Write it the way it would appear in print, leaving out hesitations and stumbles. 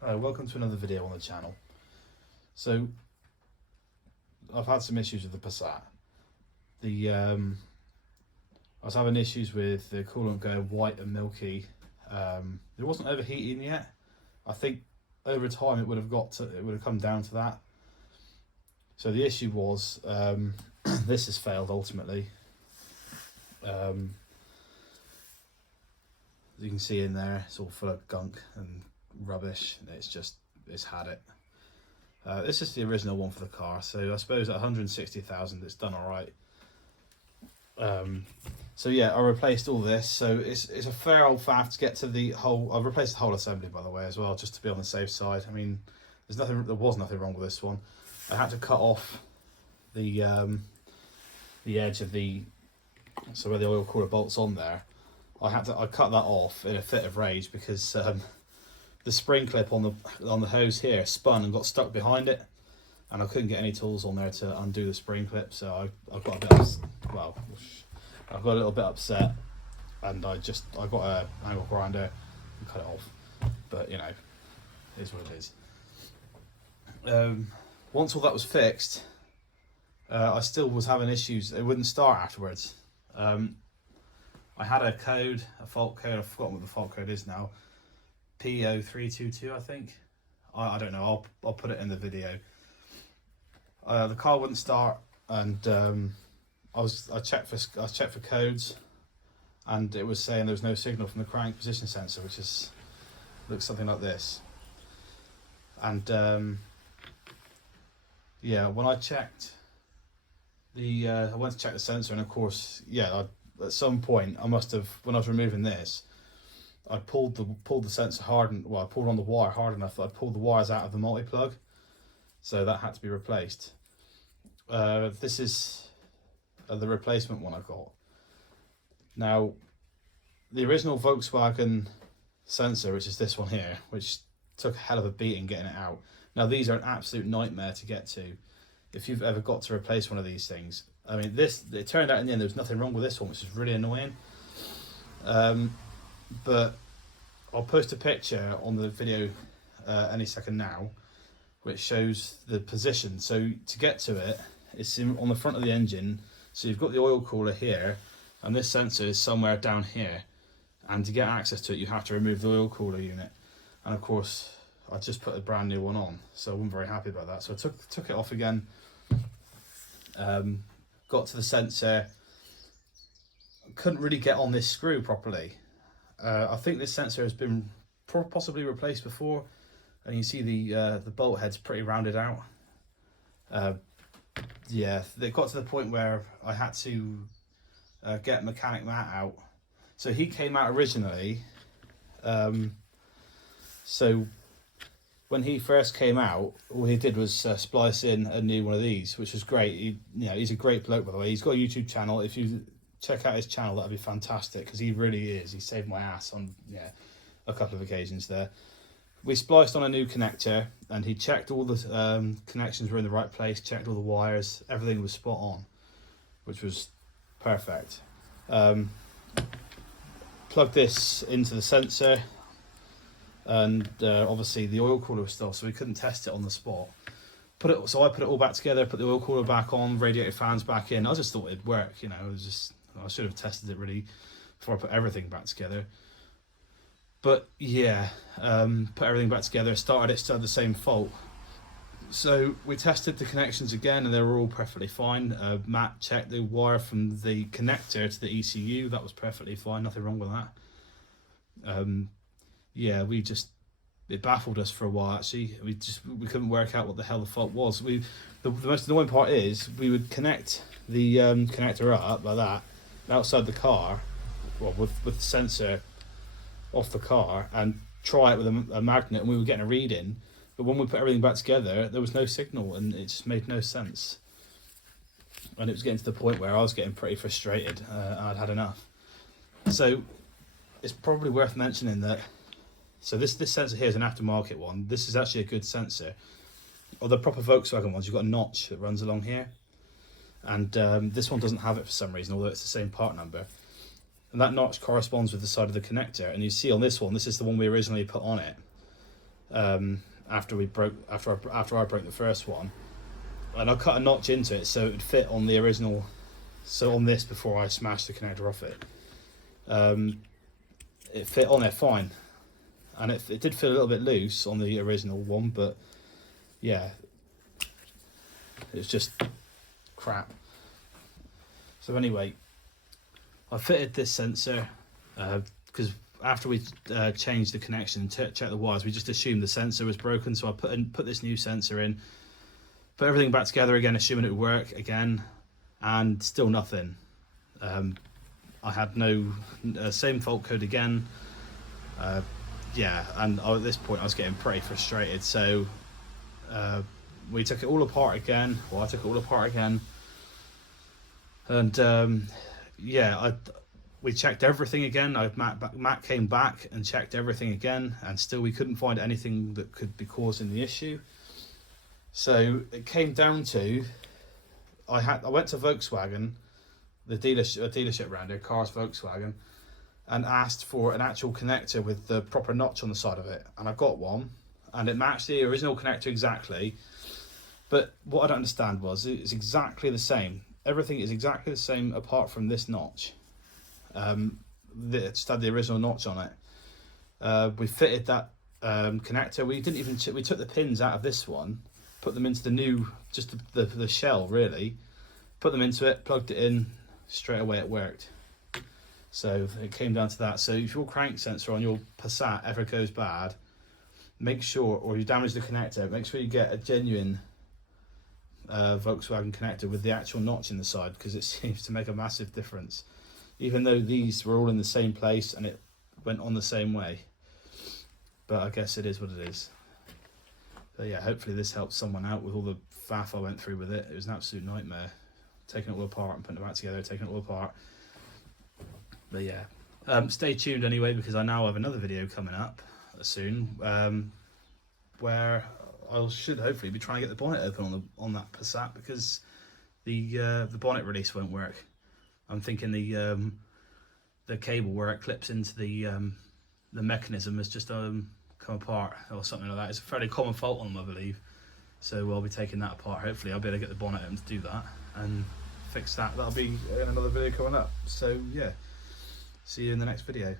Hi, welcome to another video on the channel. So, I've had some issues with the Passat. I was having issues with the coolant going white and milky. It wasn't overheating yet. I think over time it would have come down to that. So the issue was this has failed ultimately. As you can see in there, it's all full of gunk and rubbish. It's had it. This is the original one for the car, so I suppose at 160,000 it's done all right. So yeah, I replaced all this, so it's a fair old faff to get to the whole. I've replaced the whole assembly, by the way, as well, just to be on the safe side. I mean, there was nothing wrong with this one. I had to cut off the edge of so where the oil cooler bolts on there. I cut that off in a fit of rage because the spring clip on the hose here spun and got stuck behind it, and I couldn't get any tools on there to undo the spring clip. So I got a little bit upset, and I got an angle grinder and cut it off. But you know, it is what it is. Once all that was fixed, I still was having issues. It wouldn't start afterwards. I had a fault code. I've forgotten what the fault code is now. P0322, I think. I don't know. I'll put it in the video. The car wouldn't start, and I checked for codes, and it was saying there was no signal from the crank position sensor, which looks something like this. And yeah, when I checked I went to check the sensor, and of course, yeah, at some point I must have, when I was removing this, I pulled the sensor hard, and I pulled on the wire hard enough that I pulled the wires out of the multi-plug, so that had to be replaced. This is the replacement one I got. Now, the original Volkswagen sensor, which is this one here, which took a hell of a beating getting it out. Now, these are an absolute nightmare to get to if you've ever got to replace one of these things. I mean, it turned out in the end there was nothing wrong with this one, which is really annoying. But I'll post a picture on the video any second now, which shows the position. So to get to it, it's on the front of the engine. So you've got the oil cooler here, and this sensor is somewhere down here. And to get access to it, you have to remove the oil cooler unit. And of course, I just put a brand new one on, so I wasn't very happy about that. So I took it off again. Got to the sensor. Couldn't really get on this screw properly. I think this sensor has been possibly replaced before, and you see the bolt head's pretty rounded out. Yeah, it got to the point where I had to get Mechanic Matt out. So he came out originally. So when he first came out, all he did was splice in a new one of these, which was great. He's a great bloke, by the way. He's got a YouTube channel. If you check out his channel, that'd be fantastic, because he really is. He saved my ass on a couple of occasions there. We spliced on a new connector, and he checked all the connections were in the right place, checked all the wires, everything was spot on, which was perfect. Plugged this into the sensor, and obviously the oil cooler was still, so we couldn't test it on the spot. So I put it all back together, put the oil cooler back on, radiator fans back in. I just thought it'd work, I should have tested it really before I put everything back together. But yeah, put everything back together, started it, still had the same fault. So we tested the connections again, and they were all perfectly fine. Matt checked the wire from the connector to the ECU, that was perfectly fine, nothing wrong with that. Yeah, it baffled us for a while actually. We couldn't work out what the hell the fault was. The most annoying part is we would connect the connector up like that outside the car, with the sensor off the car, and try it with a magnet, and we were getting a reading. But when we put everything back together, there was no signal, and it just made no sense. And it was getting to the point where I was getting pretty frustrated. I'd had enough. So it's probably worth mentioning that. So this sensor here is an aftermarket one. This is actually a good sensor. Or the proper Volkswagen ones, you've got a notch that runs along here. And this one doesn't have it for some reason, although it's the same part number. And that notch corresponds with the side of the connector. And you see on this one, this is the one we originally put on it. after I broke the first one, and I cut a notch into it so it would fit on the original. So on this, before I smashed the connector off it, it fit on there fine, and it did feel a little bit loose on the original one, but yeah, it was just crap. So anyway, I fitted this sensor because after we changed the connection and checked the wires, we just assumed the sensor was broken. So I put this new sensor in, put everything back together again, assuming it would work again, and still nothing. I had no same fault code again. Yeah, and at this point I was getting pretty frustrated. So we took it all apart again. Well, I took it all apart again, and yeah, we checked everything again. Matt came back and checked everything again, and still we couldn't find anything that could be causing the issue. So it came down to I went to Volkswagen, the dealership around here, Cars Volkswagen, and asked for an actual connector with the proper notch on the side of it, and I got one, and it matched the original connector exactly. But what I don't understand was it's exactly the same. Everything is exactly the same apart from this notch. It just had the original notch on it. We fitted that connector. We didn't even we took the pins out of this one, put them into the new, just the shell really, put them into it, plugged it in, straight away it worked. So it came down to that. So if your crank sensor on your Passat ever goes bad, make sure, or you damage the connector, make sure you get a genuine Volkswagen connector with the actual notch in the side, because it seems to make a massive difference, even though these were all in the same place and it went on the same way. But I guess it is what it is. But yeah, hopefully this helps someone out with all the faff I went through with it. It was an absolute nightmare, taking it all apart and putting it back together, taking it all apart. But yeah, stay tuned anyway, because I now have another video coming up soon, where I should hopefully be trying to get the bonnet open on that Passat, because the bonnet release won't work. I'm thinking the cable where it clips into the mechanism has just come apart or something like that. It's a fairly common fault on them, I believe. So I'll be taking that apart. Hopefully I'll be able to get the bonnet open to do that and fix that. That'll be in another video coming up. So yeah, see you in the next video.